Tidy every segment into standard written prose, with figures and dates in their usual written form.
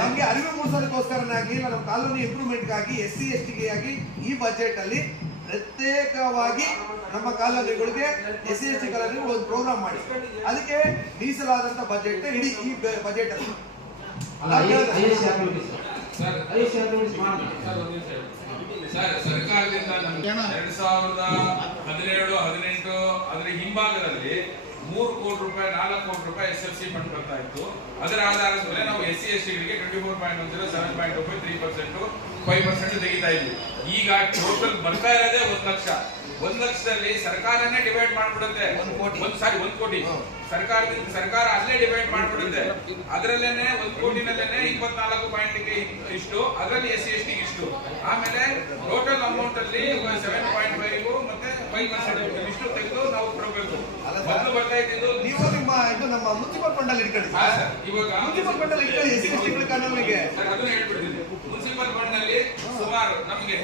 ನಮ್ಗೆ ಅರಿವು ಮೂಡಿಸೋದಕ್ಕೋಸ್ಕರನಾಗಿ ನಮ್ಮ ಕಾಲೋನಿ ಇಂಪ್ರೂವ್ಮೆಂಟ್ಗಾಗಿ SC ST ಆಗಿ ಈ ಬಜೆಟ್ ಅಲ್ಲಿ ಪ್ರತ್ಯೇಕವಾಗಿ ನಮ್ಮ ಕಾಲೋನಿಗಳಿಗೆ SC ST ಕಾಲೋನಿಗಳಿಗೆ ಒಂದು ಪ್ರೋಗ್ರಾಮ್ ಮಾಡಿ ಅದಕ್ಕೆ ಮೀಸಲಾದಂತ ಬಜೆಟ್ ಇಡೀ ಈ ಬಜೆಟ್ ಅಲ್ಲಿ ಸರ್ಕಾರದಿಂದ 2017-18 ಅದರ ಹಿಂಭಾಗದಲ್ಲಿ 3 ಕೋಟಿ ರೂಪಾಯಿ 4 ಕೋಟಿ ರೂಪಾಯಿ SFC ಫಂಡ್ ಬರ್ತಾ ಇತ್ತು. ಅದರ ಆಧಾರದ ಮೇಲೆ ನಾವು SC ST ಗಳಿಗೆ 24.10 7.25 3% 5% ತೆಗಿತಾ ಇದ್ವಿ. ಈಗ ಟೋಟಲ್ ಬರ್ತಾ ಇರೋದೇ 1 ಲಕ್ಷ. 1 ಲಕ್ಷದಲ್ಲಿ ಸರ್ಕಾರನೇ ಡಿವೈಡ್ ಮಾಡ್ಬಿಡುತ್ತೆ. 1 ಕೋಟಿ ಸರ್ಕಾರ ಅಲ್ಲೇ ಡಿವೈಡ್ ಮಾಡ್ಬಿಡುತ್ತೆ. ಅದರಲ್ಲೇನೆ 1 ಕೋಟಿನಲ್ಲೇನೆ 24 ಪಾಯಿಂಟ್ಗೆ ಇಷ್ಟು, ಅದರಲ್ಲಿ SC ST ಇಷ್ಟು, ಆಮೇಲೆ ಟೋಟಲ್ ಅಮೌಂಟ್ ಅಲ್ಲಿ 7.5 ಮತ್ತೆ 5% ಇಷ್ಟು ತೆಗೆದು ನಾವು ಕೊಡಬೇಕು. ಮೊದಲು ಬರ್ತಾ ಇದ್ದು ನೀವು ಇದು ನಮ್ಮ ಮುನ್ಸಿಪಲ್ ಫಂಡ್ ಅಲ್ಲಿ ಇಟ್ಕೊಳ್ಳಿ. ಇವಾಗ ಮುನ್ಸಿಪಲ್ ಫಂಡ್ ಅಲ್ಲಿ ಇಟ್ಕೊಳ್ಳಿ SC ST ಕಾನೂನಿಗೆ ಅದನ್ನ ಹೇಳ್ಬಿಡ್ತೀನಿ. ಮುನ್ಸಿಪಲ್ ಫಂಡ್ ನಲ್ಲಿ ಸುಮಾರು ನಮಗೆ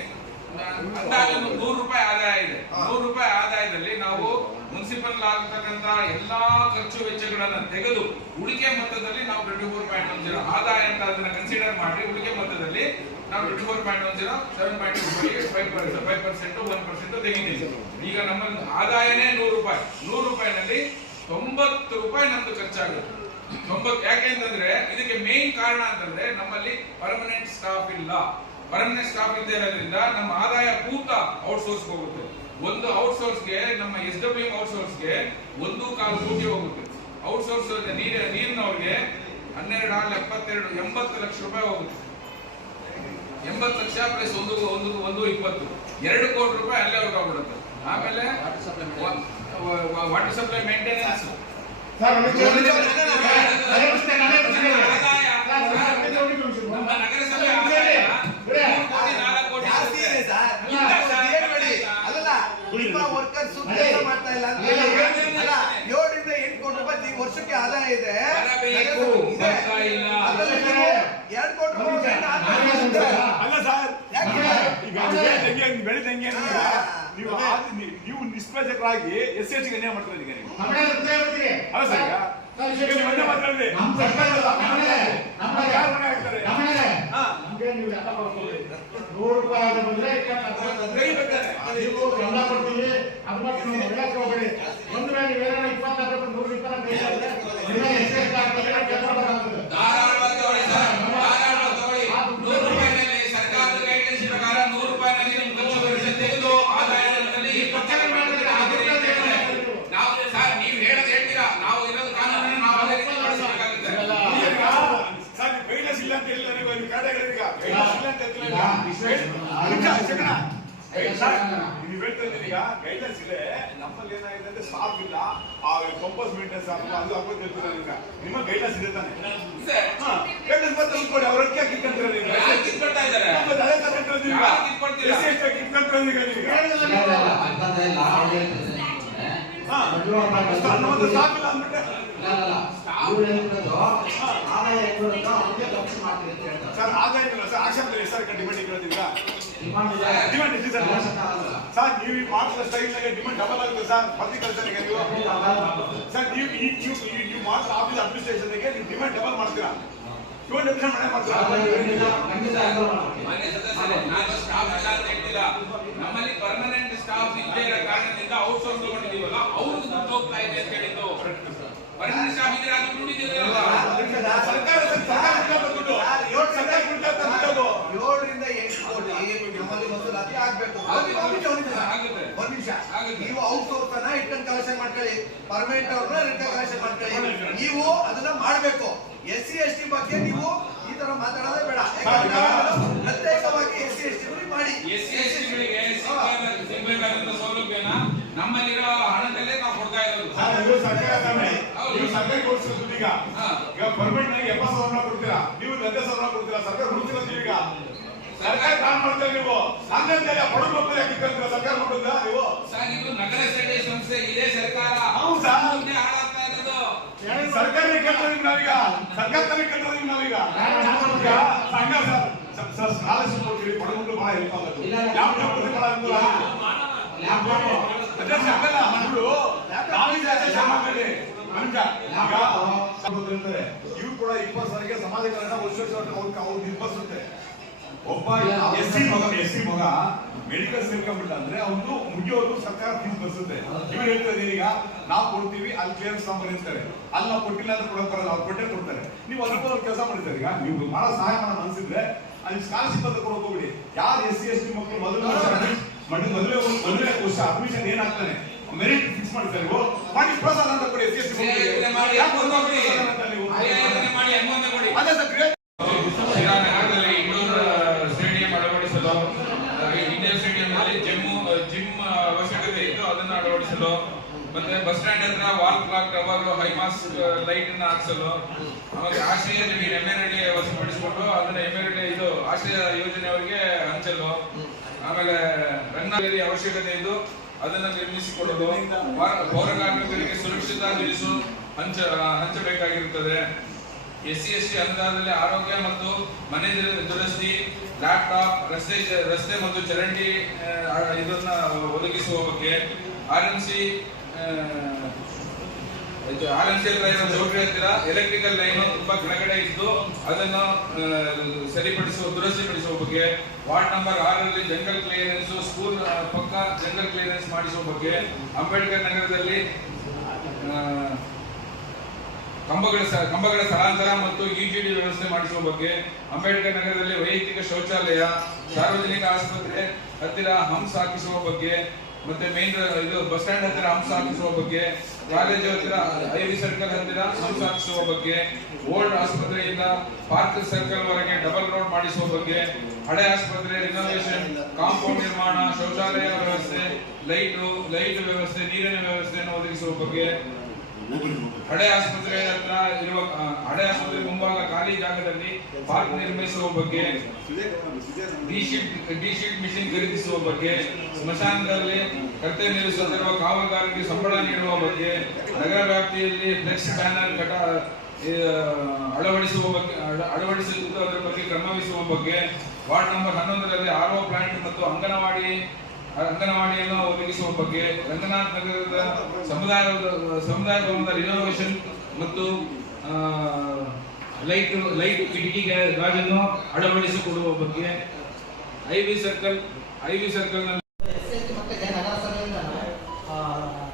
ಅಂದಾಜು 100 ರೂಪಾಯಿ ಆದಾಯ ಇದೆ. 100 ರೂಪಾಯಿ ಆದಾಯದಲ್ಲಿ ನಾವು ಮುನ್ಸಿಪಲ್ ಆಗತಕ್ಕಂತ ಎಲ್ಲಾ ಖರ್ಚು ವೆಚ್ಚಗಳನ್ನ ತೆಗೆದು ಉಳಿಕೆ ಮೊತ್ತದಲ್ಲಿ ನಾವು 24.10 ಆದಾಯ ಅಂತ ಅದನ್ನ ಕನ್ಸಿಡರ್ ಮಾಡಿ ಉಳಿಕೆ ಮೊತ್ತದಲ್ಲಿ ನಾವು 24.10 7.25 5% 1% ತೆಗಿತೀವಿ. ಈಗ ನಮ್ಮ ಆದಾಯನೇ 100 ರೂಪಾಯಿ. 100 ರೂಪಾಯಿನಲ್ಲಿ 90 ರೂಪಾಯಿ ನಮ್ದು ಖರ್ಚಾಗುತ್ತೆ. 90. ಯಾಕೆಂತಂದ್ರೆ ಇದಕ್ಕೆ ಮೇನ್ ಕಾರಣ ಅಂತಂದ್ರೆ ನಮ್ಮಲ್ಲಿ ಪರ್ಮನೆಂಟ್ ಸ್ಟಾಫ್ ಇಲ್ಲ. ಪರ್ಮನೆಂಟ್ ಸ್ಟಾಫ್ ಇಲ್ಲದೆ ಇರೋದ್ರಿಂದ ನಮ್ಮ ಆದಾಯ ಪೂರ್ತ ಔಟ್ಸೋರ್ಸ್ ಹೋಗುತ್ತೆ. ಒಂದು ಔಟ್ಸೋರ್ಸ್ಗೆ ನಮ್ಮ SWM ಔಟ್ಸೋರ್ಸ್ಗೆ 1.25 ಕೋಟಿ ಹೋಗುತ್ತೆ. ಔಟ್ಸೋರ್ಸ್ ನೀರಿನವ್ರಿಗೆ 12 80 ಲಕ್ಷ ರೂಪಾಯಿ ಹೋಗುತ್ತೆ. 80 ಲಕ್ಷ ಪ್ಲಸ್ 1.20 2 ಕೋಟಿ ರೂಪಾಯಿ ಅಲ್ಲೇ ಅವ್ರಿಗೆ ಹೋಗ್ಬಿಡುತ್ತೆ. ಆಮೇಲೆ ವಾಟರ್ ಸಪ್ಲೈ ಮೇಂಟೆನೆನ್ಸ್ ನಮ್ಮ ನಗರಸಭೆ ವರ್ಕರ್ಸ್ ಕೆಲಸ ಮಾಡ್ತಾ ಇಲ್ಲ ಅಂತ 7 ರಿಂದ 8 ಕೋಟಿ ರೂಪಾಯಿ ವರ್ಷಕ್ಕೆ ಆದಾಯ ಇದೆ. 2 ಕೋಟಿ ರೂಪಾಯಿ ಅಲ್ಲ ಸರ್, ಬೆಳೆದಂಗೆ ನೀವು ನಿಷ್ಪ್ರಯೋಜಕರಾಗಿ SC ST ಅನ್ಯಾಯ ಮಾಡ್ತಾರೆ. ಈಗ ನೀವು ಅಲ್ಲ ಸರ್, ಈಗ ನೀವು ಅನ್ಯಾಯ ಮಾಡ್ತಾರೆ. ನೀವು ಲೆಕ್ಕ ಕೊಡ್ತೀವಿ 100 ರೂಪಾಯಿ ಆದ ಬಂದ್ರೆ ನೀವು ಎಲ್ಲ ಕೊಡ್ತೀವಿ. ಅದಕ್ಕೆ ನೀವು ಹೇಳಕ್ಕೆ ಹೋಗಬೇಡಿ. ಒಂದು ವೇಳೆ ನೀವೇನಾರ 24 120 ಸರ್ಕಾರದ ಗೈಡ್ಲೈನ್ಸ್ ಪ್ರಕಾರ 100 ರೂಪಾಯಿನಲ್ಲಿ ನಿಮ್ಮ ಖರ್ಚು ಬರುತ್ತೆ ತೆಗೆದು ಆದಾಯದಲ್ಲಿ 20% ನಾವು ಸರ್ ನೀವು ಹೇಳೋದು ಹೇಳ್ತೀರಾ, ನಾವು ಇರೋದು ಕಾನೂನನ್ನು ನಾವು ಅದೇ ರೀತಿ ಮಾಡಿಸಬೇಕಾಗುತ್ತೆ. ಸರ್ ಗೈಡ್ಲೈನ್ಸ್ ಇಲ್ಲ ಅಂತ ಹೇಳಿಲ್ಲ. ನೀವು ಕಾರ್ಯಗಳಿಗೆ ಗೈಡ್ಲೈನ್ಸ್ ಇಲ್ಲ ಅಂತ ಹೇಳಿಲ್ಲ. ನೀವು ಹೇಳ್ತಾ ಇದ್ದೀರಿ ಈಗ ಗೈಡ್ಲೈನ್ಸ್ ಇದೆ. ನಮ್ಮಲ್ಲಿ ಏನಾಗಿದೆ ಅಂದ್ರೆ ಸ್ಟಾಫ್ ಇಲ್ಲ, ಕಂಪೋಸ್ ಮೇಂಟೆನ್ಸ್ ಅದು ಹಾಕೋದು ಹೇಳ್ತೀರಾ. ಈಗ ನಿಮ್ಮ ಗೈಡ್ಲೈನ್ಸ್ ಇದೆ ತಾನೆ? ಗೈಡ್ಲೈನ್ಸ್ ಮತ್ತೆ ಅಂದ್ಕೊಡಿ. ಅವ್ರ ಅಕ್ಕಿ ಕಿತ್ಕೊಂತೀರ ನೀವು. ಕಿತ್ಕೊಳ್ತಾ ಇದ್ದಾರೆ. ಸರ್ ಆದಾಯ ಇಲ್ಲ ಸರ್. ಆಕ್ಷೇಪ ಸರ್ ಡಿಮ್ಯಾಂಡ್ ಇರೋದಿಲ್ಲ. ಡಿಮ್ಯಾಂಡ್ ಇದೆ ಸರ್. ಸರ್ ನೀವು ಈ ಮಾಡಿದ ಸ್ಟೈಲ್ನಾಗೆ ಡಿಮ್ಯಾಂಡ್ ಡಬಲ್ ಆಗುತ್ತೆ ಸರ್. ಪ್ರತಿಕಲ್ಸನಿಗೆ ನೀವು ಸರ್ ನೀವು ಮಾಡಿದ ಆಫೀಸ್ ಅಡ್ಮಿನಿಸ್ಟ್ರೇಷನ್ಗೆ ನೀವು ಡಿಮ್ಯಾಂಡ್ ಡಬಲ್ ಮಾಡ್ತೀರಾ. 200% ಮನೆ ಮಾಡ್ತೀರಾ. ನಮ್ಮಲ್ಲಿ ಪರ್ಮನೆಂಟ್ ಸ್ಟಾಫ್ ಇಲ್ಲದೆ ಇರೋ ಕಾರಣದಿಂದ ಔಟ್ಸೋರ್ಸ್ ತಗೊಂಡಿದೀವಲ್ಲ, ಅವ್ರಿಗೆ ದುಡ್ಡು ಹೋಗ್ತಾ ಇದೆ ಅಂತ ಹೇಳಿದ್ದು. ಪರ್ಮನೆಂಟ್ ಸ್ಟಾಫ್ ಇದ್ರೆ ಅದು ದುಡ್ಡಿದ್ದೀರಲ್ಲ. ಸರ್ಕಾರ 7 ರಿಂದ 8 ಕೋಟಿ ನಮ್ಮಲ್ಲಿ ವಸೂಲಾತಿ ಆಗ್ಬೇಕು. ನೀವು ಔಟ್ಸೋರ್ಸ್ ಅನ್ನ ಇಟ್ಕೊಂಡು ಕಲೆಕ್ಷನ್ ಮಾಡ್ಕೊಳ್ಳಿ, ಪರ್ಮನೆಂಟ್ ಅವ್ರನ್ನ ರಿಟರ್ನ್ ಕಲೆಕ್ಷನ್ ಮಾಡ್ಕೊಳ್ಳಿ. ನೀವು ಅದನ್ನ ಮಾಡ್ಬೇಕು. SC ST ಬಗ್ಗೆ ನೀವು ಈ ತರ ಮಾತಾಡೋದೇ ಬೇಡ. ಪ್ರತ್ಯೇಕವಾಗಿ SC ST ಮಾಡಿ. SC ST ಗಳಿಗೆ ಸಿಗಬೇಕಾದಂತ ಸೌಲಭ್ಯನ ನಮ್ಮಲ್ಲಿರೋ ಹಣದಲ್ಲೇ ನಾವು ಕೊಡ್ತಾ ಇರೋದು. ಸರ್ಕಾರ ಕೊಡ್ತೀರಾ ದುಡ್ಡೀಗ. ಈಗ ಪರ್ಮನೆಂಟ್ ಆಗಿ 70,000 ಕೊಡ್ತೀರಾ, ನೀವು 10,000 ಕೊಡ್ತೀರಾ. ಸರ್ಕಾರ ಕೊಡ್ತೀರಾ. ಈಗ ಸರ್ಕಾರ ಕಾಲ್ ಮಾಡ್ತಾರೆ. ನೀವು ಹಂಗಂತೆಲ್ಲ ಬಡವ್ರ ಮಕ್ಕಳು ಯಾಕೆ ಕಲ್ತೀರಾ? ಸರ್ಕಾರ ಕೊಡುತ್ತಾ ನೀವು? ಸರ್ ಇದು ನಗರ ಸ್ಥಳೀಯ ಸಂಸ್ಥೆ ಇದೆ ಸರ್ಕಾರ. ಹೌದಾ? ಹಾಳಾಗ್ತಾ ಇರೋದು ಸರ್ಕಾರನೇ ಕೇಳ್ತಾರೆ ನಾವೀಗ. ಸರ್ಕಾರನೇ ಕೇಳ್ತಾರೆ ನಾವೀಗ. ಸಂಘ ಸರ್ ಸ್ಕಾಲರ್ಶಿಪ್ ಕೊಡ್ತೀವಿ. ಬಡ ಮಕ್ಕಳು ಬಹಳ ಹೆಲ್ಪ್ ಆಗುತ್ತೆ. ಯಾವ ಬಹಳ ಅಧ್ಯಕ್ಷ ಆಗಲ್ಲ ಮಕ್ಕಳು ನಾವೀಗ ಅಧ್ಯಕ್ಷ ಮಾಡ್ಕೊಳ್ಳಿ ಮನುಷ್ಯ ಈಗ ಇವ್ರು ಕೂಡ 20 ಸಾವಿರಕ್ಕೆ ಸಮಾಜಗಳನ್ನ ವರ್ಷ ಅವ್ರು ನಿರ್ಬರಿಸುತ್ತೆ. ಒಬ್ಬ ಎಸ್ ಸಿ ಮಗ ಮೆಡಿಕಲ್ ಸೇರ್ಕೊಂಡ್ಬಿಟ್ಟ ಅಂದ್ರೆ ಅವ್ನು ಮುಗಿಯೋದು ಸರ್ಕಾರ ಫೀಸ್ ಬರ್ಸುತ್ತೆ. ಇವ್ರು ಹೇಳ್ತಾರೆ ಈಗ ನಾವು ಕೊಡ್ತೀವಿ ಅಲ್ಲಿ ಕ್ಲಿಯರೆನ್ಸ್ ನಂಬರ್ ಇರ್ತಾರೆ, ಅಲ್ಲಿ ನಾವು ಕೊಟ್ಟಿಲ್ಲ ಅಂದ್ರೆ ಕೊಡಕ್ ಬರಲ್ಲ, ಅವ್ರು ಕೊಟ್ಟೆ ಕೊಡ್ತಾರೆ. ನೀವು ಅದ್ರ ಕೆಲಸ ಮಾಡಿದ್ದಾರೆ. ಈಗ ನೀವು ಮಾಡೋ ಸಹಾಯ ಮಾಡೋ ಮನಸ್ಸಿದ್ರೆ ಅಲ್ಲಿ ಸ್ಕಾಲರ್ಶಿಪ್ ಅಂತ ಕೊಡೋಕೆ ಹೋಗ್ಬಿಡಿ. ಯಾರು SC/ST ಮಕ್ಕಳು ಮೊದಲೇ ವರ್ಷ ಅಡ್ಮಿಷನ್ ಏನಾಗ್ತಾನೆ ಮೆರಿಟ್ ಫಿಕ್ಸ್ ಮಾಡ್ತಾರೆ, ಮಾಡಿ ಪ್ರೋತ್ಸಾಹ ಅಂತ ಕೊಡಿ. SC/ST ಶ್ರೀರಾಮನಗರದಲ್ಲಿ ಇಂಡೋರ್ ಸ್ಟೇಡಿಯಂ ಅಳವಡಿಸಲು, ಇಂಡಿಯನ್ ಸ್ಟೇಡಿಯಂ ನಲ್ಲಿ ಜಿಮ್ ಅವಶ್ಯಕತೆ ಇತ್ತು, ಅದನ್ನು ಅಳವಡಿಸಲು, ಮತ್ತೆ ಬಸ್ ಸ್ಟ್ಯಾಂಡ್ ಹತ್ರ wall clock tower high mast light ಅನ್ನು ಹಾಕಿಸಲು, ಆಮೇಲೆ ಆಶ್ರಯ ಜಮೀನು ಎಮ್ಮೆರಳ್ಳಿ ವಶಪಡಿಸಿಕೊಂಡು ಅದನ್ನ ಎಮ್ಮೆರಳ್ಳಿ ಇದು ಆಶ್ರಯ ಯೋಜನೆಯವರಿಗೆ ಹಂಚಲು, ಆಮೇಲೆ ರಂಗದಲ್ಲಿ ಅವಶ್ಯಕತೆ ಇದ್ದು ಅದನ್ನು ನಿರ್ಮಿಸಿಕೊಳ್ಳಲು, ಪೌರ ಕಾರ್ಮಿಕರಿಗೆ ಸುರಕ್ಷಿತ ನಿಲ್ಲಿಸು ಹಂಚಬೇಕಾಗಿರುತ್ತದೆ. SC/ST ಅನುದಾನದಲ್ಲಿ ಆರೋಗ್ಯ ಮತ್ತು ಮನೆ ದುರಸ್ತಿ, ಲ್ಯಾಪ್ಟಾಪ್, ರಸ್ತೆ ಮತ್ತು ಚರಂಡಿ ಇದನ್ನ ಒದಗಿಸುವ ಬಗ್ಗೆ, RMC ಚೌಟ್ರಿ ಹತ್ತಿರ ಎಲೆಕ್ಟ್ರಿಕಲ್ ಲೈನ್ ತುಂಬಾ ಕೆಳಗಡೆ ಇದ್ದು ಅದನ್ನು ದುರಸ್ತಿಪಡಿಸುವ ಬಗ್ಗೆ, ವಾರ್ಡ್ ನಂಬರ್ 6ರಲ್ಲಿ ಜಂಗಲ್ ಕ್ಲಿಯರೆನ್ಸ್, ಸ್ಕೂಲ್ ಪಕ್ಕ ಜಂಗಲ್ ಕ್ಲಿಯರೆನ್ಸ್ ಮಾಡಿಸುವ ಬಗ್ಗೆ, ಅಂಬೇಡ್ಕರ್ ನಗರದಲ್ಲಿ ಕಂಬಗಳ ಸ್ಥಳಾಂತರ ಮತ್ತು EGD ವ್ಯವಸ್ಥೆ ಮಾಡಿಸುವ ಬಗ್ಗೆ, ಅಂಬೇಡ್ಕರ್ ನಗರದಲ್ಲಿ ವೈಯಕ್ತಿಕ ಶೌಚಾಲಯ, ಸಾರ್ವಜನಿಕ ಆಸ್ಪತ್ರೆ ಹತ್ತಿರ ಹಂಪ್ಸ್ ಹಾಕಿಸುವ ಬಗ್ಗೆ, ಮತ್ತೆ ಮೇನ್ ಇದು ಬಸ್ ಸ್ಟ್ಯಾಂಡ್ ಹತ್ತಿರ ಹಂಪ್ಸ್ ಹಾಕಿಸುವ ಬಗ್ಗೆ, ಕಾಲೇಜು ಹತ್ತಿರ IV ಸರ್ಕಲ್ ಹತ್ತಿರ ಹಂಪ್ಸ್ ಹಾಕಿಸುವ ಬಗ್ಗೆ, ಓಲ್ಡ್ ಆಸ್ಪತ್ರೆಯಿಂದ ಪಾರ್ಕ್ ಸರ್ಕಲ್ ವರೆಗೆ ಡಬಲ್ ರೋಡ್ ಮಾಡಿಸುವ ಬಗ್ಗೆ, ಹಳೆ ಆಸ್ಪತ್ರೆ ರಿನೋವೇಷನ್, ಕಾಂಪೌಂಡ್ ನಿರ್ಮಾಣ, ಶೌಚಾಲಯ ವ್ಯವಸ್ಥೆ, ಲೈಟ್ ವ್ಯವಸ್ಥೆ, ನೀರಿನ ವ್ಯವಸ್ಥೆಯನ್ನು ಒದಗಿಸುವ ಬಗ್ಗೆ, ಹಳೆ ಆಸ್ಪತ್ರೆ ಮುಂಭಾಗ ಖಾಲಿ ಜಾಗದಲ್ಲಿ ಪಾರ್ಕ್ ನಿರ್ಮಿಸುವ ಬಗ್ಗೆ, ಡಿ-ಶೀಟ್ ಮಿಷಿನ್ ಖರೀದಿಸುವ ಬಗ್ಗೆ, ಸ್ಮಶಾನದಲ್ಲಿ ಕರ್ತವ್ಯ ನಿರ್ವಹಿಸುತ್ತಿರುವ ಕಾವಲುಗಾರರಿಗೆ ಸಂಬಳ ನೀಡುವ ಬಗ್ಗೆ, ನಗರ ವ್ಯಾಪ್ತಿಯಲ್ಲಿ ಫ್ಲೆಕ್ಸ್ ಬ್ಯಾನರ್ ಅಳವಡಿಸುತ್ತಿದ್ದು ಅದರ ಬಗ್ಗೆ ಕ್ರಮವಹಿಸುವ ಬಗ್ಗೆ, ವಾರ್ಡ್ ನಂಬರ್ 11ರಲ್ಲಿ RO ಪ್ಲಾಂಟ್ ಮತ್ತು ಅಂಗನವಾಡಿಯನ್ನು ಒದಗಿಸುವ ಬಗ್ಗೆ, ರಂಗನಾಥ್ ನಗರದ ಸಮುದಾಯ ಭವನದ ರಿನೋವೇಷನ್ ಮತ್ತು ಲೈಟ್ ಕಿಟಕಿ ಗಾಜನ್ನು ಅಳವಡಿಸಿಕೊಡುವ ಬಗ್ಗೆ, IV ಸರ್ಕಲ್ ನಲ್ಲಿ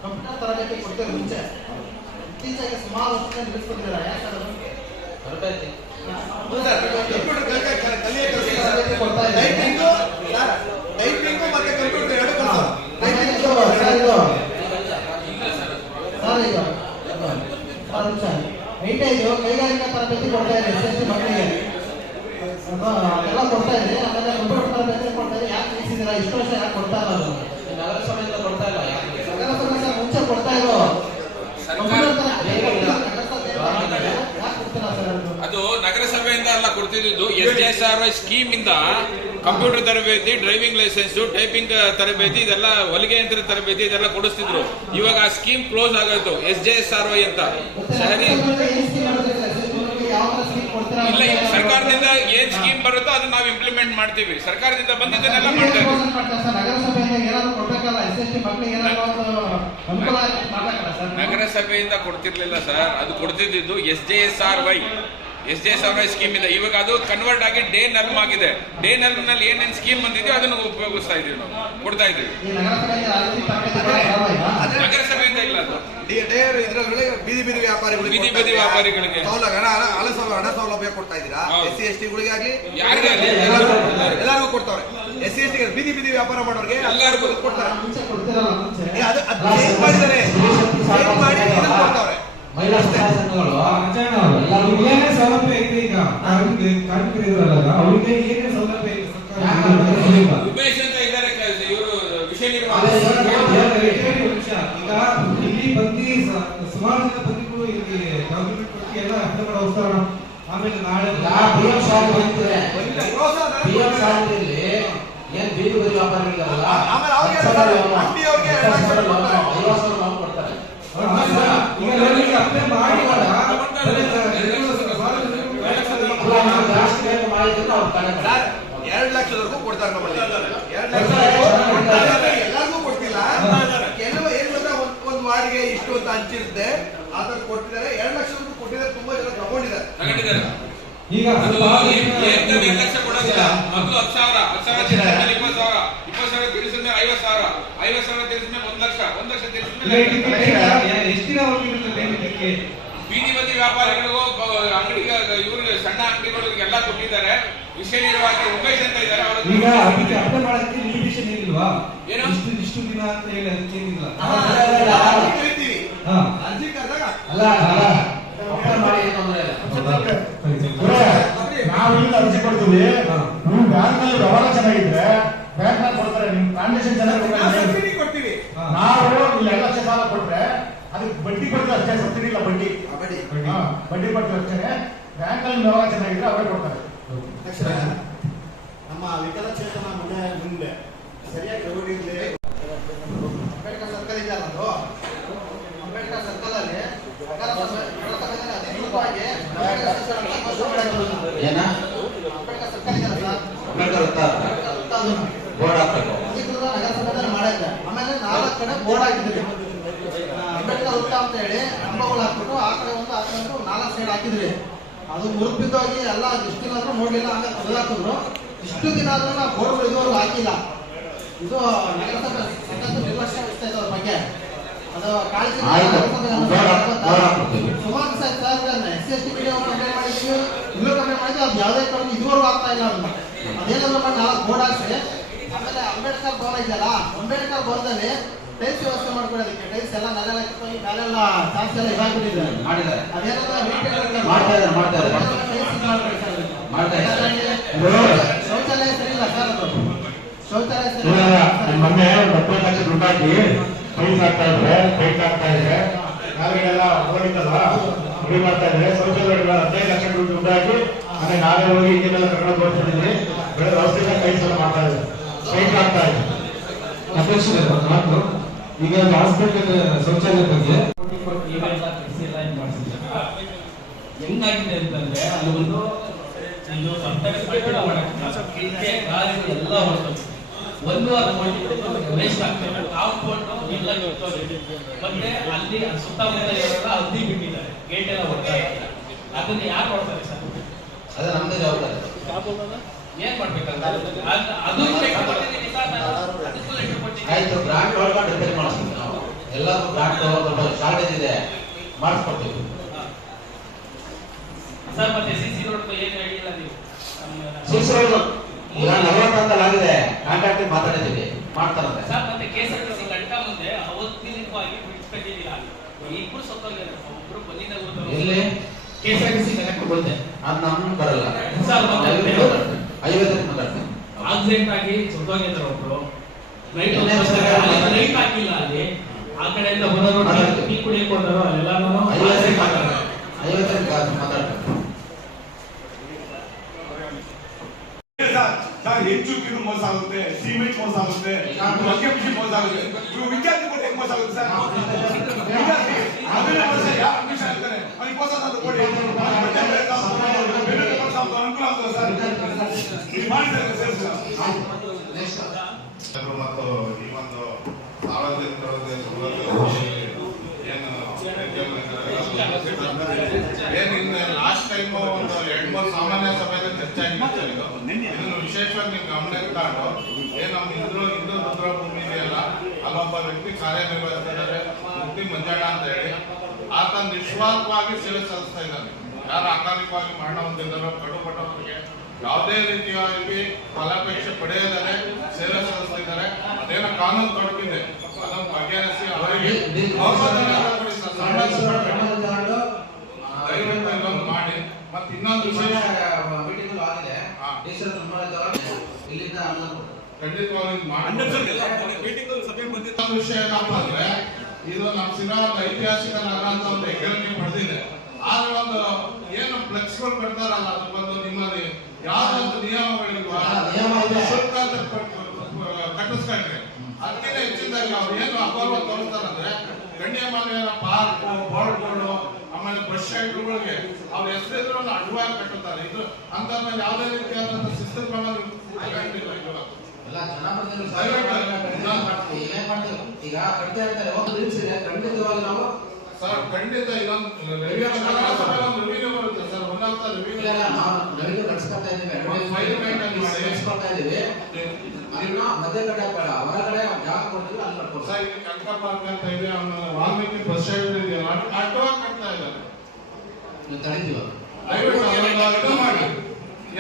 ಕಂಪ್ಯೂಟರ್ ತರಬೇತಿ ಕೊಡ್ತಾರೆ. ಮುಂಚೆ ಇತ್ತೀಚೆಗೆ ಸುಮಾರು ವರ್ಷದಿಂದ ನಿಲ್ಲಿಸ್ಕೊಂಡಿದ್ದಾರೆ. ಯಾಕೆ ಸರ್ ಅದು? ತರಬೇತಿ ಟೈಪಿಂಗು ಮತ್ತೆ ಕಂಪ್ಯೂಟರ್ ಎರಡು ಕೈಗಾರಿಕಾ ತರಬೇತಿ ಕೊಡ್ತಾ ಇದೆ SC/ST ಮಕ್ಕಳಿಗೆ, ಅದೆಲ್ಲ ಕೊಡ್ತಾ ಇದೆ. ಆಮೇಲೆ ಕಂಪ್ಯೂಟರ್ ತರಬೇತಿ ಕೊಡ್ತಾ ಇದೆ. ಯಾಕೆ ನಿಲ್ಲಿಸಿದ್ದೀರಾ? ಇಷ್ಟು ವರ್ಷ ಯಾಕೆ ಕೊಡ್ತಾ ಇಲ್ಲ? ಅದು ನಗರಸಭೆಯಿಂದ ಕೊಡ್ತಾ ಇಲ್ಲ. ನಗರಸಭೆ ಸರ್ ಮುಂಚೆ ಕೊಡ್ತಾ ಇರೋ ಅದು ನಗರಸಭೆಯಿಂದ ಅಲ್ಲ ಕೊಡ್ತಿದ್ದು, SJSRY ಸ್ಕೀಮ್ ಇಂದ ಕಂಪ್ಯೂಟರ್ ತರಬೇತಿ, ಡ್ರೈವಿಂಗ್ ಲೈಸೆನ್ಸ್, ಟೈಪಿಂಗ್ ತರಬೇತಿ, ಇದೆಲ್ಲ ಹೊಲಿಗೆ ಯಂತ್ರ ತರಬೇತಿ ಇದೆಲ್ಲ ಕೊಡಿಸ್ತಿದ್ರು. ಇವಾಗ ಆ ಸ್ಕೀಮ್ ಕ್ಲೋಸ್ ಆಗೋಯ್ತು. SJSRY ಅಂತ ಇಲ್ಲ, ಸರ್ಕಾರದಿಂದ ಏನ್ ಸ್ಕೀಮ್ ಬರುತ್ತೋ ಅದನ್ನ ನಾವು ಇಂಪ್ಲಿಮೆಂಟ್ ಮಾಡ್ತೀವಿ. ಸರ್ಕಾರದಿಂದ ಬಂದಿದ್ದನ್ನೆಲ್ಲ ಮಾಡ್ತಾ ಇದ್ದೀವಿ. ನಗರಸಭೆಯಿಂದ ಕೊಡ್ತಿರ್ಲಿಲ್ಲ ಸರ್, ಅದು ಕೊಡ್ತಿದ್ದು SJSRY ಸ್ಕೀಮ್ ಇದೆ. ಇವಾಗ ಅದು ಕನ್ವರ್ಟ್ ಆಗಿ ಡೇ ನಲ್ಮ್ ಆಗಿದೆ. ಡೇ ನಲ್ಮ್ ನಲ್ಲಿ ಏನೇನ್ ಸ್ಕೀಮ್ ಬಂದಿದೆಯೋ ಅದನ್ನು ಉಪಯೋಗಿಸ್ತಾ ಇದೀವಿ, ನಾವು ಕೊಡ್ತಾ ಇದೀವಿ. ನಗರಸಭೆಯಿಂದ ಇಲ್ಲ, ಅದು ಇದರಲ್ಲಿ ಬೀದಿ ವ್ಯಾಪಾರಿಗಳಿಗೆ ಹಣ ಸೌಲಭ್ಯ ಕೊಡ್ತಾ ಇದ್ದೀರಾ. SC/ST ಗಳಿಗೆ ಆಗಲಿ ಎಲ್ಲರಿಗೂ ಕೊಡ್ತಾರೆ. SC/ST ಬೀದಿ ವ್ಯಾಪಾರ ಮಾಡೋರಿಗೆ ಎಲ್ಲರಿಗೂ ಕೊಡ್ತಾರೆ. ಕೊಡ್ತಾರೆ. ಮಹಿಳಾ ಸಂಘಗಳು ಏನೇ ಸೌಲಭ್ಯ ಇದೆ ಈಗ ಕಾರ್ಮಿಕರು ಇದ್ರಲ್ಲ ಅವ್ರಿಗೆ ಏನೇ ಸೌಲಭ್ಯ ಇದೆ ಉಮೇಶ್ ಅಂತ ಇದ್ದಾರೆ ಇವರು ವಿಷಯ ನಿರ್ಮಾಣ. ಈಗ ಇಲ್ಲಿ ಬಂದಿ ಸುಮಾರು ಜನ ಬಂದಿಗಳು ಇಲ್ಲಿ ಗವರ್ಮೆಂಟ್ ಬಗ್ಗೆ ಎಲ್ಲ ಅರ್ಥ ಮಾಡೋ ಅವಸರ. ಆಮೇಲೆ ನಾಳೆ ಏನ್ ಬೀದಿ ಬದಿ ವ್ಯಾಪಾರಿಗಳಿದಾರಲ್ಲ $2 ಲಕ್ಷದವರೆಗೂ ಕೊಡ್ತಾರೆ. ನಮ್ಮಲ್ಲಿ 2 ಲಕ್ಷ ಎಲ್ಲರಿಗೂ ಕೊಡ್ತಿಲ್ಲ. ಈಗ ಅದು ಸ್ವಲ್ಪ ಏಕದಮ್ 2 ಲಕ್ಷ ಕೊಡೋದಿಲ್ಲ. ಮೊದಲು 10,000 ತೀರಿಸಿದ್ಮೇಲೆ 20,000, 20,000 ತೀರಿಸಿದ್ಮೇಲೆ 50,000, 50,000 ತೀರಿಸಿದ್ಮೇಲೆ 1 ಲಕ್ಷ, 1 ಲಕ್ಷ ತೀರಿಸಿದ್ಮೇಲೆ ಎಷ್ಟು ದಿನ ಇದಕ್ಕೆ ಬೀದಿ ಬದಿ ವ್ಯಾಪಾರಿಗಳಿಗೂ ಅಂಗಡಿಗೆ ಇವ್ರಿಗೆ ಸಣ್ಣ ಅಂಗಡಿಗಳಿಗೆ ಎಲ್ಲ ಕೊಟ್ಟಿದ್ದಾರೆ. ವಿಷಯ ನಿರ್ವಾಹಕ ಉಮೇಶ್ ಅಂತ ಇದ್ದಾರೆ. ಈಗ ಅದಕ್ಕೆ ಅಪ್ಲೈ ಮಾಡಕ್ಕೆ ಲಿಮಿಟೇಷನ್ ಏನಿಲ್ವಾ? ಏನು? ಇಷ್ಟು ದಿನ ಅಂತ ಹೇಳಿ ಅದಕ್ಕೆ ಏನಿಲ್ಲ. ಕರಿತೀವಿ. ಹಾ. ಅರ್ಜಿ ಕರೆದಾಗ ಅಲ್ಲ ಅಪ್ಲೈ ಮಾಡಿ ಏನು ತೊಂದ್ರೆ ಇಲ್ಲ. ನಾವು ಇಲ್ಲಿ ಅರ್ಜಿ ಕೊಡ್ತೀವಿ, ನೀವು ಬ್ಯಾಂಕ್ ನಲ್ಲಿ ವ್ಯವಹಾರ ಚೆನ್ನಾಗಿದ್ರೆ ಬ್ಯಾಂಕ್ ನಲ್ಲಿ ಕೊಡ್ತಾರೆ, ನಿಮ್ ಟ್ರಾನ್ಸಾಕ್ಷನ್ ಚೆನ್ನಾಗಿ ಸಬ್ಸಿಡಿ ಕೊಡ್ತೀವಿ. ನಾವು ಇಲ್ಲಿ 2 ಲಕ್ಷ ಸಾಲ ಕೊಟ್ರೆ ಅದಕ್ಕೆ ಬಡ್ಡಿ ಕೊಡ್ತೀವಿ ಅಷ್ಟೇ, ಸಬ್ಸಿಡಿ ಇಲ್ಲ ಬಡ್ಡಿ. ಬಡ್ಡಿ ಕೊಡ್ತೀವಿ ಅಷ್ಟೇ. ಬ್ಯಾಂಕ್ ಅಲ್ಲಿ ವ್ಯವಹಾರ ಚೆನ್ನಾಗಿದ್ರೆ ಅವರೇ ಕೊಡ್ತಾರೆ. ನಮ್ಮ ವಿಕಲಚೇತನ ಮನೆ ಮುಂದೆ ಸರಿಯಾಗಿ ರೋಡ್ ಇರಲಿ. ಅಂಬೇಡ್ಕರ್ ಸರ್ಕಲ್ ಇದೆ ಅದು. ಅಂಬೇಡ್ಕರ್ ಸರ್ಕಲ್ ಅಲ್ಲಿ ಅಧಿಕೃತವಾಗಿ ಅಂಬೇಡ್ಕರ್ ಸರ್ಕಲ್ ಏನ ಅಂಬೇಡ್ಕರ್ ಸರ್ಕಲ್ ಇದೆಯಲ್ಲ ಸರ್, ಅಂಬೇಡ್ಕರ್ ವೃತ್ತ ಬೋರ್ಡ್ ಹಾಕ್ಬೇಕು. ಅಧಿಕೃತ ನಗರಸಭೆಯಲ್ಲಿ ಮಾಡಿದ್ದೆ. ಆಮೇಲೆ 4 ಕಡೆ ಬೋರ್ಡ್ ಹಾಕಿದ್ವಿ. ಅಂಬೇಡ್ಕರ್ ವೃತ್ತ ಅಂತ ಹೇಳಿ ಕಂಬಗಳು ಹಾಕ್ಬಿಟ್ಟು ಆ ಕಡೆ ಒಂದು 4 ಸೈಡ್ ಹಾಕಿದ್ವಿ. ಅದು ಮುರಿದು ಬಿದ್ದೋಗಿ ಎಲ್ಲ ಇಷ್ಟು ದಿನ ಆದ್ರೂ ನೋಡ್ಲಿಲ್ಲ, ಹಂಗೆ ತೆಗೆದಾಕಿದ್ರು. ಇಷ್ಟು ದಿನ ಆದ್ರೂ ನಾವು ಬೋರ್ಡ್ ಇದುವರೆಗೂ ಹಾಕಿಲ್ಲ. ಇದು ನಗರಸಭೆ ಸಾಕಷ್ಟು ನಿರ್ಲಕ್ಷ್ಯ ವಹಿಸ್ತಾ ಇದೆ ಅದ್ರ ಬಗ್ಗೆ. ಅದು ಕಾಳಜಿ ಸುಮಾರು ಸರ್ SC/ST ಮೀಡಿಯಾ ಕಂಪ್ಲೇಂಟ್ ಮಾಡಿದ್ವಿ, ಇಲ್ಲೂ ಕಂಪ್ಲೇಂಟ್ ಮಾಡಿದ್ವಿ. ಅದು ಯಾವುದೇ ಕಾರಣ ಇದುವರೆಗೂ ಆಗ್ತಾ ಇಲ್ಲ. ಅದನ್ನ ಅದೇನಾದ್ರು ಮಾಡಿ 4 ಬೋರ್ಡ್ ಹಾಕ್ಸಿ. ಆಮೇಲೆ ಅಂಬೇಡ್ಕರ್ ಭವನ ಇದೆಯಲ್ಲ, ಅಂಬೇಡ್ಕರ್ ಭವನದಲ್ಲಿ ಟೈಲ್ಸ್ ವ್ಯವಸ್ಥೆ ಮಾಡ್ಕೊಳ್ಳೋದಕ್ಕೆ ಟೈಲ್ಸ್ ಎಲ್ಲ ನೆಲೆಲ್ಲ ಕಿತ್ತೋಗಿ ಮೇಲೆಲ್ಲ ಚಾನ್ಸ್ ಎಲ್ಲ ಇದಾಗ್ಬಿಟ್ಟಿದ್ದಾರೆ. ಮಾಡಿದ್ದಾರೆ ಅದೇನಾದ್ರು ಮಾಡ್ತಾ ಇದ್ದಾರೆ ಶೌಚಾಲಯ ಸರಿ ಇಲ್ಲ ಸರ್. ಅದು ಶೌಚಾಲಯ ಸರಿ ಮೊನ್ನೆ 30 ಲಕ್ಷ ದುಡ್ಡು ಹಾಕಿ ಪೈಪ್ ಹಾಕ್ತಾ ಇದ್ರೆ ನಾವೆಲ್ಲ ಹೋಗಿತ್ತಲ್ಲ, ಹುಡಿ ಮಾಡ್ತಾ ಇದ್ರೆ ಶೌಚಾಲಯ 15 ಲಕ್ಷ ದುಡ್ಡು ಹಾಕಿ ಆಮೇಲೆ ನಾವೇ ಹೋಗಿ ಈಗೆಲ್ಲ ಕರ್ಕೊಂಡು ಹೋಗ್ತಿದ್ದೀವಿ. ಬೆಳೆ ವ್ಯವಸ್ಥೆ ಕೈ ಸಲ ಮಾಡ್ತಾ ಇದ್ದಾರೆ, ಪೈಪ್ ಹಾಕ್ತಾ ಇದ್ದಾರೆ. ಅಪೇಕ್ಷೆ ಮಾತು. ಈಗ ಹಾಸ್ಪಿಟಲ್ ಶೌಚಾಲಯ ಬಗ್ಗೆ ಹೆಂಗಾಗಿದೆ ಅಂತಂದ್ರೆ ಅಲ್ಲಿ ಒಂದು ಇದು ಕಟ್ಟಡ ಮಾಡಕ್ಕೆ ಎಲ್ಲ ಹೊರಟು 1 ವಾರ ವೇಸ್ಟ್ ಆಗ್ತದೆ. ಕಾಂಪೌಂಡ್ ಎಲ್ಲ ಮತ್ತೆ ಅಲ್ಲಿ ಸುತ್ತಮುತ್ತ ಇರೋರೆಲ್ಲ ಹದ್ದಿ ಬಿಟ್ಟಿದ್ದಾರೆ, ಗೇಟ್ ಎಲ್ಲ ಹೊಡ್ತಾರೆ. ಅದನ್ನ ಯಾರು ನೋಡ್ತಾರೆ ಸರ್? ಅದು ನಮ್ದೇ ಜವಾಬ್ದಾರಿ. ಏನ್ ಮಾಡ್ಬೇಕಂತ ಅದು ಕೊಟ್ಟಿದ್ದೀನಿ ಸರ್ ನಾನು. ಅದಕ್ಕೂ ಲೆಟರ್ ಕೊಟ್ಟಿದ್ದೀನಿ. ಆಯ್ತು, ಗ್ರಾಂಟ್ ಹೊಡ್ಕೊಂಡು ರಿಪೇರಿ ಮಾಡಿಸ್ತೀವಿ ನಾವು. ಎಲ್ಲರೂ ಗ್ರಾಂಟ್ ಶಾರ್ಟೇಜ್ ಇದೆ, ಮಾಡಿಸ್ಕೊಡ್ತೀವಿ ಸರ್. ಮತ್ತೆ CC ರೋಡ್ ಏನು ಹೇಳಿಲ್ಲ ನೀವು? ಈಗ 40 ಆಗಿದೆ, ಕಾಂಟ್ರಾಕ್ಟ್ ಮಾತಾಡಿದ್ದೀವಿ, ಮಾಡ್ತಾರಂತೆ. ಸರ್ ಮತ್ತೆ KSRTC ಗಂಟ ಮುಂದೆ ಅವತ್ತಿನವಾಗಿ ಬಿಡಿಸ್ಕೊಂಡಿದ್ದೀರಾ? ಇಬ್ರು ಸತ್ತೋಗಿದ್ದಾರೆ. ಒಬ್ರು ಬಂದಿದ್ದಾಗ ಎಲ್ಲಿ KSRTC ಕನೆಕ್ಟ್ ಬಂದೆ, ಅದು ನಮ್ಗೆ ಬರಲ್ಲ ಸರ್. 50 ಮಾತಾಡ್ತೀನಿ. ಆಕ್ಸಿಡೆಂಟ್ ಆಗಿ ಸತ್ತೋಗಿದ್ದಾರೆ ಒಬ್ರು. ಲೈಟ್ ಹಾಕಿಲ್ಲ ಅಲ್ಲಿ. ಆ ಕಡೆಯಿಂದ ಬರೋರು ಟೀ ಕುಡಿಯಕ್ಕೆ ಹೋದವರು ಅಲ್ಲೆಲ್ಲಾನು 50 ಮಾತಾಡ್ತೀನಿ. ಸರ್ ಹೆಚ್ಚು ಕಿರು ಮೋಸ ಆಗುತ್ತೆ, ಸಿಮೆಂಟ್ ಮೋಸ ಆಗುತ್ತೆ, ಮಗ್ಗೆ ಬಿಸಿ ಮೋಸ ಆಗುತ್ತೆ. ಇವು ವಿದ್ಯಾರ್ಥಿ ಕೊಟ್ಟು ಹೆಂಗ್ ಮೋಸ ಆಗುತ್ತೆ ಸರ್? ವಿದ್ಯಾರ್ಥಿ ಅದನ್ನೇ ಮೋಸ ಯಾರು ಅಡ್ಮಿಷನ್ ಆಗ್ತಾನೆ ಅವ್ನಿಗೆ ಮೋಸ ತಂದು ಕೊಡಿ, ಅನುಕೂಲ ಆಗ್ತದೆ ಸರ್. ನೀವು ಮಾಡ್ತಾರೆ ಸರ್. ಮತ್ತು ಈ ಒಂದು ಸಾರ್ವಜನಿಕರ ಸೌಲಭ್ಯ ಏನು ಲಾಸ್ಟ್ ಟೈಮ್ ಒಂದು 2-3 ಸಾಮಾನ್ಯ ಸಭೆಯಲ್ಲಿ ಚರ್ಚೆ ಆಗಿತ್ತು. ಇದನ್ನು ವಿಶೇಷವಾಗಿ ನೀವು ಗಮನಕ್ಕೆ ತಗೊಂಡು ಏನು ನಮ್ಮ ಹಿಂದೂ ರುದ್ರಭೂಮಿ ಇದೆಯಲ್ಲ, ಅಲ್ಲೊಬ್ಬ ವ್ಯಕ್ತಿ ಕಾರ್ಯನಿರ್ವಹಿಸ್ತಿದ್ದಾರೆ, ಮುಕ್ತಿ ಮಂಜಣ್ಣ ಅಂತ ಹೇಳಿ. ಆತ ನಿಸ್ವಾರ್ಥವಾಗಿ ಸೇವೆ ಸಲ್ಲಿಸ್ತಾ ಇದ್ದಾನೆ. ಯಾರು ಅಕಾಲಿಕವಾಗಿ ಮರಣ ಹೊಂದಿದ್ದಾರೋ ಕಡುಪಟ್ಟವರಿಗೆ ಯಾವುದೇ ರೀತಿಯಾಗಿ ಫಲಾಪೇಕ್ಷೆ ಪಡೆಯದರೆ ಸೇವೆ ಸಲ್ಲಿಸ್ತಿದ್ದಾರೆ. ಅದೇನೋ ಕಾನೂನು ತೊಡಕಿದೆ, ಅದನ್ನು ಬಗೆಹರಿಸಿ ಅವರಿಗೆ ದಯವಿಟ್ಟು ಇದೊಂದು ಮಾಡಿ. ಮತ್ತೆ ಇನ್ನೊಂದು ವಿಶೇಷ ಖಂಡಿತವಾಗಿ ವಿಷಯ ಏನಪ್ಪ ಅಂದ್ರೆ, ಇದು ನಮ್ಮ ಸಿನಾದ ಐತಿಹಾಸಿಕ ನಗರ ಅಂತ ಒಂದು ಹೆಗ್ಗಳಿಕೆ ಪಡೆದಿದೆ. ಆದ್ರೆ ಒಂದು ಏನು ಫ್ಲೆಕ್ಸ್ಗಳು ಕಟ್ತಾರಲ್ಲ, ಅದಕ್ಕೊಂದು ನಿಮ್ಮಲ್ಲಿ ಯಾವ್ದೊಂದು ನಿಯಮಗಳಿಲ್ವಾ? ಶುಲ್ಕ ಕಟ್ಟಿಸ್ಕೊಂಡ್ರೆ ಅದಕ್ಕಿಂತ ಹೆಚ್ಚಿನದಾಗಿ ಅವ್ರು ಏನು ಅಗೌರವ ತೋರಿಸ್ತಾರಂದ್ರೆ, ಗಣ್ಯಮಾನ್ಯರ ಪಾರ್ಕ್ ಬೋರ್ಡ್ಗಳು ಆಮೇಲೆ ಬಸ್ ಸ್ಟ್ಯಾಂಡ್ಗಳಿಗೆ ಅವ್ರ ಹೆಸರಿದ್ರು ಒಂದು ಅಡ್ವಾನ್ಸ್ ಕಟ್ಟುತ್ತಾರೆ. ಇದು ಅಂತ ಯಾವುದೇ ರೀತಿಯಾದಂತಹ ಶಿಸ್ತು ಕ್ರಮ ತಗೊಂಡಿಲ್ಲ. ಎಲ್ಲ ಜನಪ್ರತಿನಿಧಿಗಳು ಏನ್ ಮಾಡ್ತೀವಿ, ಈಗ ಕಟ್ತಾ ಇರ್ತಾರೆ, ಒಂದು ನಿಲ್ಸಿದೆ, ಖಂಡಿತವಾಗಿ ನಾವು ಸರ್ ಖಂಡಿತ ಇದೊಂದು ರಿವ್ಯೂ ಬರುತ್ತೆ ಸರ್. ಒಂದಾಗ್ತಾ ರಿವ್ಯೂ ರೆವಿನ್ಯೂ ಕಟ್ಸ್ಕೊತಾ ಇದೀವಿ ಅದನ್ನ ಮಧ್ಯಗಡೆ ಬೇಡ ಹೊರಗಡೆ ಜಾಗ ಕೊಟ್ಟಿದ್ರೆ ಅಲ್ಲಿ ಕಟ್ಕೊಡ್ತಾರೆ. ಸರ್ ಇಲ್ಲಿ ಕನಕ ಪಾರ್ಕ್ ಅಂತ ಇದೆ, ಆಮೇಲೆ ವಾಲ್ಮೀಕಿ ಬಸ್ ಸ್ಟ್ಯಾಂಡ್ ಇದೆಯಲ್ಲ ಅಡ್ಡವಾಗಿ ಕಟ್ತಾ ಇದ್ದಾರೆ. ತಡೀತೀವಿ ದಯವಿಟ್ಟು ಮಾಡಿ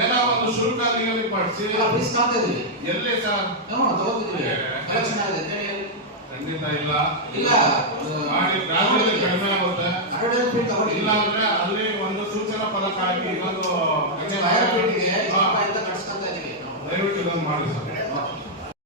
ಏನೋ ಒಂದು ಶುಲ್ಕ ನಿಗದಿ ಮಾಡಿಸಿ. ಫೀಸ್ ಕಾಣ್ತಾ ಇದೀವಿ ಎಲ್ಲಿ ಸರ್ ತಗೋತಿದೀವಿ. ಕಲೆಕ್ಷನ್ ಆಗಿದೆ ಖಂಡಿತ ಇಲ್ಲ ಇಲ್ಲ ಮಾಡಿ ಗ್ರಾಮದಲ್ಲಿ ಕಡಿಮೆ ಆಗುತ್ತೆ. ಅಡ್ವರ್ಟೈಸ್ಮೆಂಟ್ ತಗೊಳ್ಳಿ. ಇಲ್ಲ ಅಂದ್ರೆ ಅಲ್ಲಿ ಒಂದು ಸೂಚನಾ ಫಲಕ ಹಾಕಿ ಇನ್ನೊಂದು ಕಟ್ಸ್ಕೊತಾ ಇದೀವಿ. ದಯವಿಟ್ಟು ಇದೊಂದು ಮಾಡಿ ಸರ್.